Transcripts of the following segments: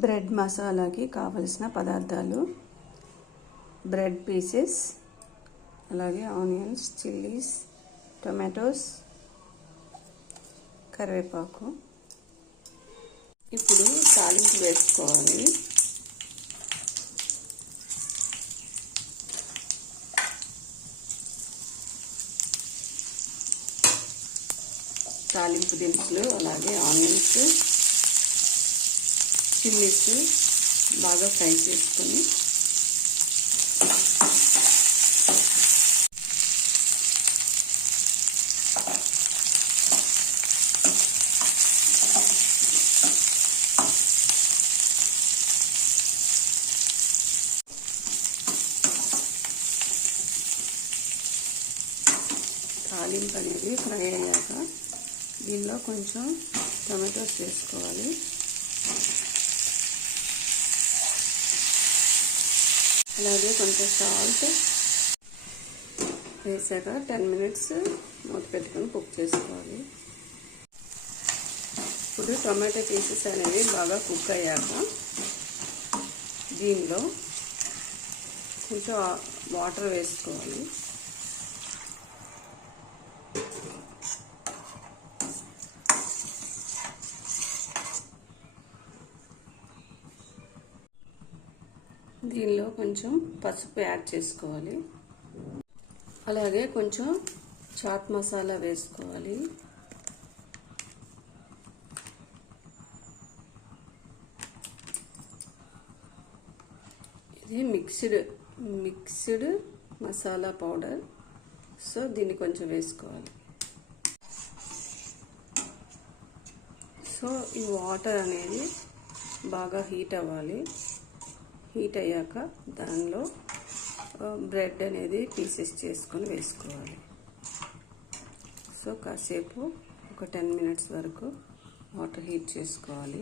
Bread మసాలాకి కావలసిన పదార్థాలు: bread pieces, అలాగే ఆనియన్స్, చిల్లీస్, టొమాటోస్, కరివేపాకు. ఇప్పుడు తాలింపు వేసుకోవాలి. తాలింపు దినుసులు, అలాగే ఆనియన్స్, చిల్లీస్ బాగా ఫ్రై చేసుకొని తాలింపు అనేది ఫ్రై అయ్యాక దీనిలో కొంచెం టమాటోస్ వేసుకోవాలి. అలాగే కొంచెం సాల్ట్ వేసాక 10 మినిట్స్ మూత పెట్టుకొని కుక్ చేసుకోవాలి. ఇప్పుడు టొమాటో పీసెస్ అనేవి బాగా కుక్ అయ్యాక దీనిలో కొంచెం వాటర్ వేసుకోవాలి. దీనిలో కొంచెం పసుపు యాడ్ చేసుకోవాలి. అలాగే కొంచెం చాట్ మసాలా వేసుకోవాలి. ఇది మిక్స్డ్ మసాలా పౌడర్. సో దీన్ని కొంచెం వేసుకోవాలి. సో ఈ వాటర్ అనేది బాగా హీట్ అవ్వాలి. హీట్ అయ్యాక దానిలో బ్రెడ్ అనేది పీసెస్ చేసుకొని వేసుకోవాలి. సో కాసేపు ఒక 10 మినిట్స్ వరకు వాటర్ హీట్ చేసుకోవాలి.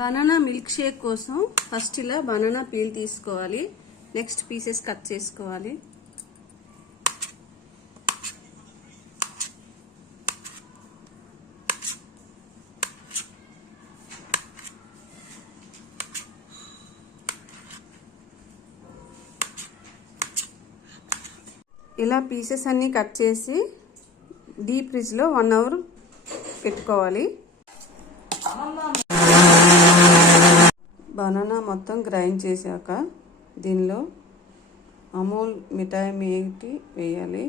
బనానా మిల్క్ షేక్ కోసం ఫస్ట్ ఇలా బనానా పీల్ తీసుకోవాలి. నెక్స్ట్ పీసెస్ కట్ చేసుకోవాలి. ఇలా పీసెస్ అన్నీ కట్ చేసి డీప్ ఫ్రిడ్జ్లో 1 అవర్ పెట్టుకోవాలి. బనానా మొత్తం గ్రైండ్ చేశాక దీనిలో అమూల్ మిఠాయి మేటి వేయాలి.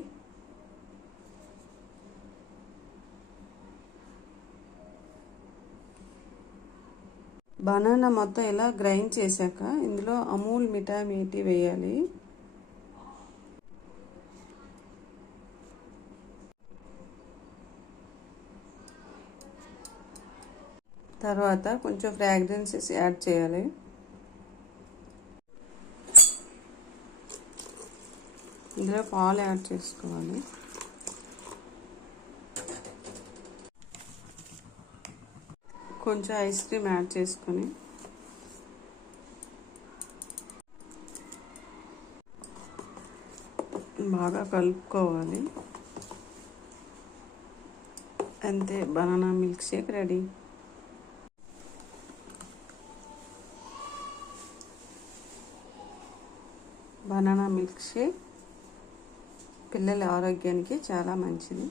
బనానా మొత్తం ఇలా గ్రైండ్ చేశాక ఇందులో అమూల్ మిఠాయి మేటి వేయాలి. తర్వాత కొంచెం ఫ్రాగ్రెన్సెస్ యాడ్ చేయాలి. ఇందులో పాలు యాడ్ చేసుకోవాలి. కొంచెం ఐస్ క్రీమ్ యాడ్ చేసుకొని బాగా కలుపుకోవాలి. అంతే, banana milk shake ready. Banana milk shake పిల్లల ఆరోగ్యానికి చాలా మంచిది.